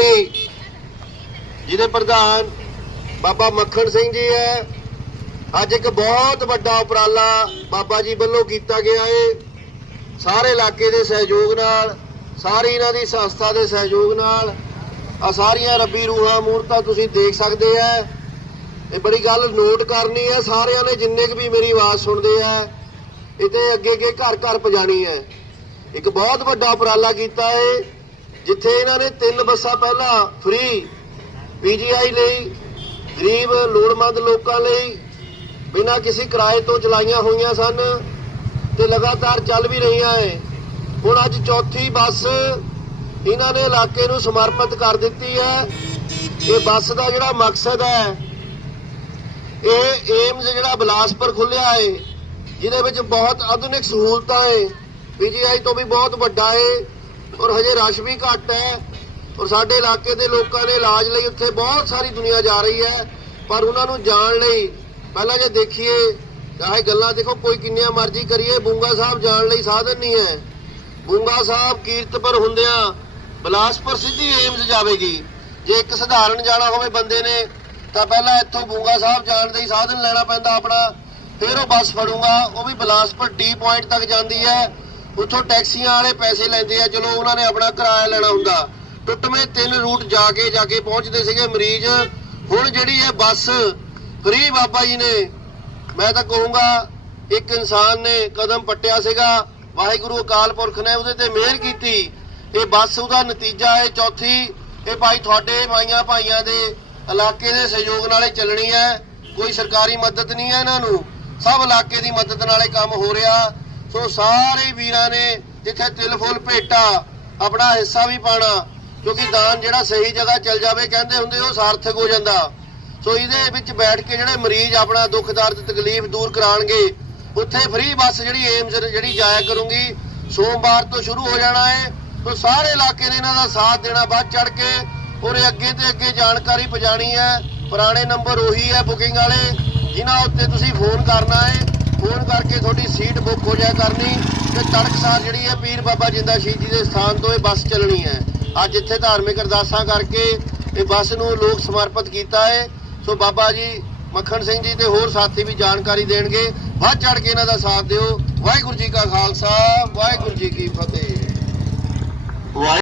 ਕਬੱਡੀ ਜਿਹਦੇ ਪ੍ਰਧਾਨ ਬਾਬਾ ਮੱਖਣ ਸਿੰਘ ਜੀ ਹੈ। ਅੱਜ ਇੱਕ ਬਹੁਤ ਵੱਡਾ ਉਪਰਾਲਾ ਬਾਬਾ ਜੀ ਵੱਲੋਂ ਕੀਤਾ ਗਿਆ ਏ। ਸਾਰੇ ਇਲਾਕੇ ਦੇ ਸਹਿਯੋਗ ਨਾਲ, ਸਾਰੀ ਇਹਨਾਂ ਦੀ ਸੰਸਥਾ ਦੇ ਸਹਿਯੋਗ ਨਾਲ ਆ ਸਾਰੀਆਂ ਰੱਬੀ ਰੂਹਾਂ, ਮੂਰਤਾਂ ਤੁਸੀਂ ਦੇਖ ਸਕਦੇ ਆ। ਇਹ ਬੜੀ ਗੱਲ ਨੋਟ ਕਰਨੀ ਹੈ ਸਾਰਿਆਂ ਨੇ ਜਿੰਨੇ ਕੁ ਵੀ ਮੇਰੀ ਆਵਾਜ਼ ਸੁਣਦੇ ਆ ਇਤੇ ਅੱਗੇ ਅੱਗੇ ਘਰ ਘਰ ਪਜਾਣੀ ਹੈ। ਇੱਕ ਬਹੁਤ ਵੱਡਾ ਉਪਰਾਲਾ ਕੀਤਾ ਏ। ਜਿੱਥੇ ਇਹਨਾਂ ਨੇ ਤਿੰਨ ਬੱਸਾਂ ਪਹਿਲਾਂ ਫ੍ਰੀ ਪੀਜੀਆਈ ਲਈ, ਗਰੀਬ, ਲੋੜਵੰਦ ਲੋਕਾਂ ਲਈ ਬਿਨਾਂ ਕਿਸੇ ਕਿਰਾਏ ਤੋਂ ਚਲਾਈਆਂ ਹੋਈਆਂ ਸਨ ਤੇ ਲਗਾਤਾਰ ਚੱਲ ਵੀ ਰਹੀਆਂ ਏ ਹੁਣ ਅੱਜ ਚੌਥੀ ਬੱਸ ਇਹਨਾਂ ਨੇ ਇਲਾਕੇ ਨੂੰ ਸਮਰਪਿਤ ਕਰ ਦਿੱਤੀ ਹੈ ਇਹ ਬੱਸ ਦਾ ਜਿਹੜਾ ਮਕਸਦ ਹੈ ਇਹ ਏਮਜ਼ ਜਿਹੜਾ ਬਿਲਾਸਪੁਰ ਖੁੱਲਿਆ ਏ, ਜਿਹਦੇ ਵਿੱਚ ਬਹੁਤ ਆਧੁਨਿਕ ਸਹੂਲਤਾਂ ਏ। ਪੀਜੀਆਈ ਤੋਂ ਵੀ ਬਹੁਤ ਵੱਡਾ ਏ। ਔਰ ਹਜੇ ਰਸ਼ ਵੀ ਘੱਟ ਹੈ ਔਰ ਸਾਡੇ ਇਲਾਕੇ ਦੇ ਲੋਕਾਂ ਨੇ ਇਲਾਜ ਲਈ ਉੱਥੇ ਬਹੁਤ ਸਾਰੀ ਦੁਨੀਆ ਜਾ ਰਹੀ ਹੈ, ਪਰ ਉਹਨਾਂ ਨੂੰ ਜਾਣ ਲਈ ਪਹਿਲਾਂ ਜੇ ਦੇਖੀਏ ਚਾਹੇ ਗੱਲਾਂ ਦੇਖੋ, ਕੋਈ ਕਿੰਨੀਆਂ ਮਰਜ਼ੀ ਕਰੀਏ, ਬੁੰਗਾ ਸਾਹਿਬ ਜਾਣ ਲਈ ਸਾਧਨ ਨਹੀਂ ਹੈ। ਬੁੰਗਾ ਸਾਹਿਬ ਕੀਰਤਪੁਰ ਹੁੰਦਿਆਂ ਬਿਲਾਸਪੁਰ ਸਿੱਧੀ ਏਮਜ਼ ਜਾਵੇਗੀ। ਜੇ ਇੱਕ ਸਧਾਰਨ ਜਾਣਾ ਹੋਵੇ ਬੰਦੇ ਨੇ, ਤਾਂ ਪਹਿਲਾਂ ਇੱਥੋਂ ਬੁੰਗਾ ਸਾਹਿਬ ਜਾਣ ਲਈ ਸਾਧਨ ਲੈਣਾ ਪੈਂਦਾ ਆਪਣਾ, ਫਿਰ ਉਹ ਬੱਸ ਫੜੂਗਾ, ਉਹ ਵੀ ਬਿਲਾਸਪੁਰ ਟੀ ਪੁਆਇੰਟ ਤੱਕ ਜਾਂਦੀ ਹੈ। ਉੱਥੋਂ ਟੈਕਸੀਆਂ ਵਾਲੇ ਪੈਸੇ ਲੈਂਦੇ ਆ ਚਲੋ ਉਹਨਾਂ ਨੇ ਆਪਣਾ ਕਿਰਾਇਆ ਲੈਣਾ ਹੁੰਦਾ। ਟੁੱਟਵੇਂ ਤਿੰਨ ਰੂਟ ਜਾ ਕੇ ਜਾ ਕੇ ਪਹੁੰਚਦੇ ਸੀਗੇ ਮਰੀਜ਼। ਹੁਣ ਜਿਹੜੀ ਇਹ ਬੱਸ ਫ੍ਰੀ ਬਾਬਾ ਜੀ ਨੇ, ਮੈਂ ਤਾਂ ਕਹੂੰਗਾ, ਇੱਕ ਇਨਸਾਨ ਨੇ ਕਦਮ ਪੱਟਿਆ ਸੀਗਾ, ਵਾਹਿਗੁਰੂ ਅਕਾਲ ਪੁਰਖ ਨੇ ਉਹਦੇ ਤੇ ਮਿਹਰ ਕੀਤੀ। ਇਹ ਬੱਸ ਉਹਦਾ ਨਤੀਜਾ ਹੈ, ਚੌਥੀ, ਇਹ ਭਾਈ ਤੁਹਾਡੇ ਮਾਈਆਂ ਭਾਈਆਂ ਦੇ ਇਲਾਕੇ ਦੇ ਸਹਿਯੋਗ ਨਾਲੇ ਚੱਲਣੀ ਹੈ। ਕੋਈ ਸਰਕਾਰੀ ਮਦਦ ਨਹੀਂ ਹੈ ਇਹਨਾਂ ਨੂੰ। ਸਭ ਇਲਾਕੇ ਦੀ ਮਦਦ ਨਾਲੇ ਕੰਮ ਹੋ ਰਿਹਾ। ਸੋ ਸਾਰੇ ਵੀਰਾਂ ਨੇ ਜਿੱਥੇ ਤਿਲ ਫੁੱਲ ਭੇਟਾ, ਆਪਣਾ ਹਿੱਸਾ ਵੀ ਪਾਣਾ, ਕਿਉਂਕਿ ਦਾਨ ਜਿਹੜਾ ਸਹੀ ਜਗ੍ਹਾ ਚੱਲ ਜਾਵੇ, ਕਹਿੰਦੇ ਹੁੰਦੇ ਉਹ ਸਾਰਥਕ ਹੋ ਜਾਂਦਾ। ਸੋ ਇਹਦੇ ਵਿੱਚ ਬੈਠ ਕੇ ਜਿਹੜੇ ਮਰੀਜ਼ ਆਪਣਾ ਦੁੱਖ, ਦਰਦ, ਤਕਲੀਫ ਦੂਰ ਕਰਾਣਗੇ ਉੱਥੇ ਫ੍ਰੀ ਬੱਸ ਜਿਹੜੀ ਏਮਜ਼ ਜਿਹੜੀ ਜਾਇਆ ਕਰੂੰਗੀ, ਸੋਮਵਾਰ ਤੋਂ ਸ਼ੁਰੂ ਹੋ ਜਾਣਾ ਹੈ। ਸੋ ਸਾਰੇ ਇਲਾਕੇ ਨੇ ਇਹਨਾਂ ਦਾ ਸਾਥ ਦੇਣਾ, ਵੱਧ ਚੜ ਕੇ ਔਰ ਇਹ ਅੱਗੇ ਤੇ ਅੱਗੇ ਜਾਣਕਾਰੀ ਪਹੁੰਚਾਣੀ ਹੈ। ਪੁਰਾਣੇ ਨੰਬਰ ਉਹੀ ਹੈ ਬੁਕਿੰਗ ਵਾਲੇ, ਜਿਨ੍ਹਾਂ ਉੱਤੇ ਤੁਸੀਂ ਫੋਨ ਕਰਨਾ ਹੈ। ਫੋਨ ਕਰਕੇ ਤੁਹਾਡੀ ਸੀਟ ਬੁੱਕ ਹੋ ਜਾਇਆ ਕਰਨੀ ਤੇ ਤੜਕਸਾਰ ਜਿਹੜੀ ਹੈ ਪੀਰ ਬਾਬਾ ਜਿੰਦਾ ਸ਼ਹੀਦ ਜੀ ਦੇ ਸਥਾਨ ਤੋਂ ਇਹ ਬੱਸ ਚੱਲਣੀ ਹੈ। ਅੱਜ ਇੱਥੇ ਧਾਰਮਿਕ ਅਰਦਾਸਾਂ ਕਰਕੇ ਇਹ ਬੱਸ ਨੂੰ ਲੋਕ ਸਮਰਪਿਤ ਕੀਤਾ ਹੈ। ਸੋ ਬਾਬਾ ਜੀ, ਮੱਖਣ ਸਿੰਘ ਜੀ ਤੇ ਹੋਰ ਸਾਥੀ ਵੀ ਜਾਣਕਾਰੀ ਦੇਣਗੇ। ਵੱਧ ਚੜ ਕੇ ਇਹਨਾਂ ਦਾ ਸਾਥ ਦਿਓ। ਵਾਹਿਗੁਰੂ ਜੀ ਕਾ ਖਾਲਸਾ, ਵਾਹਿਗੁਰੂ ਜੀ ਕੀ ਫਤਿਹ। ਵਾਹਿ-